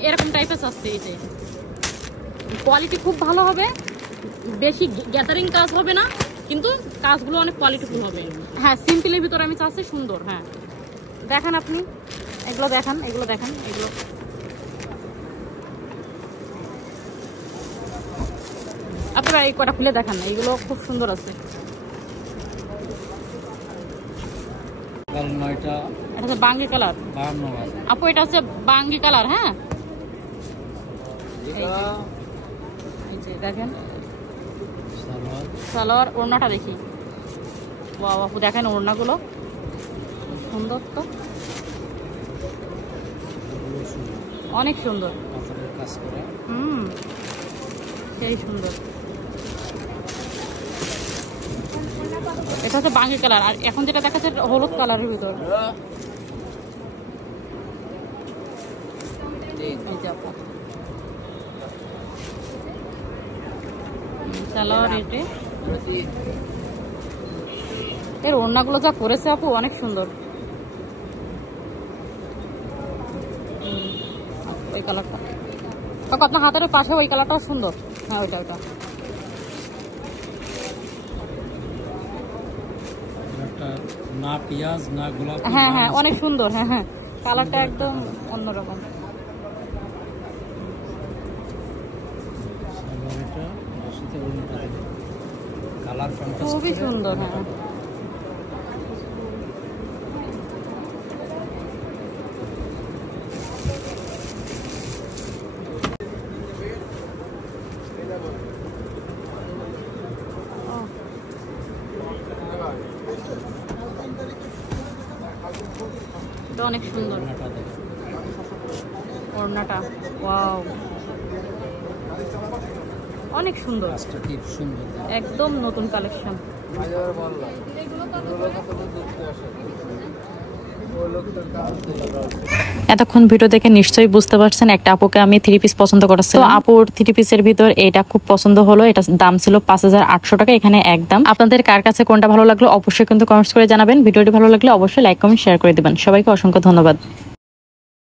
আমি এরকম টাইপের চাচ্ছি। এই যে কোয়ালিটি খুব ভালো হবে, বেশি গ্যাদারিং কাজ হবে না, কিন্তু কাজগুলো অনেক কোয়ালিটিফুল হবে। হ্যাঁ, সিম্পলের ভিতরে আমি চাচ্ছি সুন্দর। হ্যাঁ, দেখান আপনি এগুলো, দেখান এগুলো, দেখান এগুলো। আপনারা এই কটা খুলে দেখান, এইগুলো খুব সুন্দর আছে। এটা হচ্ছে বাঙ্গি কালার আপু, এটা হচ্ছে বাঙ্গি কালার। হ্যাঁ, এই যে দেখেন সালোয়ার, ওড়নাটা দেখি। ওয়াও আপু, দেখেন ওড়নাগুলো সুন্দর, তো অনেক সুন্দর। সেই সুন্দর। এটা হচ্ছে বাঙ্গি কালার, আর এখন যেটা দেখাচ্ছে হলুদ কালারের ভিতর। এর ওড়নাগুলো যা করেছে আপু অনেক সুন্দর। ওই কালারটা আপনার হাতের পাশে, ওই কালারটাও সুন্দর। হ্যাঁ, ওইটা ওইটা না পেঁয়াজ না গোলাপি। হ্যাঁ হ্যাঁ, অনেক সুন্দর। হ্যাঁ হ্যাঁ, কালারটা একদম অন্যরকম। খুবই সুন্দর। হ্যাঁ, অনেক সুন্দর ওড়নাটা। ওয়াও, অনেক সুন্দর, একদম নতুন কালেকশন। এতক্ষণ ভিডিও দেখে নিশ্চয়ই বুঝতে পারছেন একটা আপুকে আমি 3 পিস পছন্দ করেছি। তো আপুর 3 পিসের ভিতর এটা খুব পছন্দ হলো। এটা দাম ছিল 5800 টাকা, এখানে একদম। আপনাদের কার কাছে কোনটা ভালো লাগলো অবশ্যই কিন্তু কমেন্টস করে জানাবেন। ভিডিওটি ভালো লাগলে অবশ্যই লাইক কমেন্ট শেয়ার করে দিবেন। সবাইকে অসংখ্য ধন্যবাদ।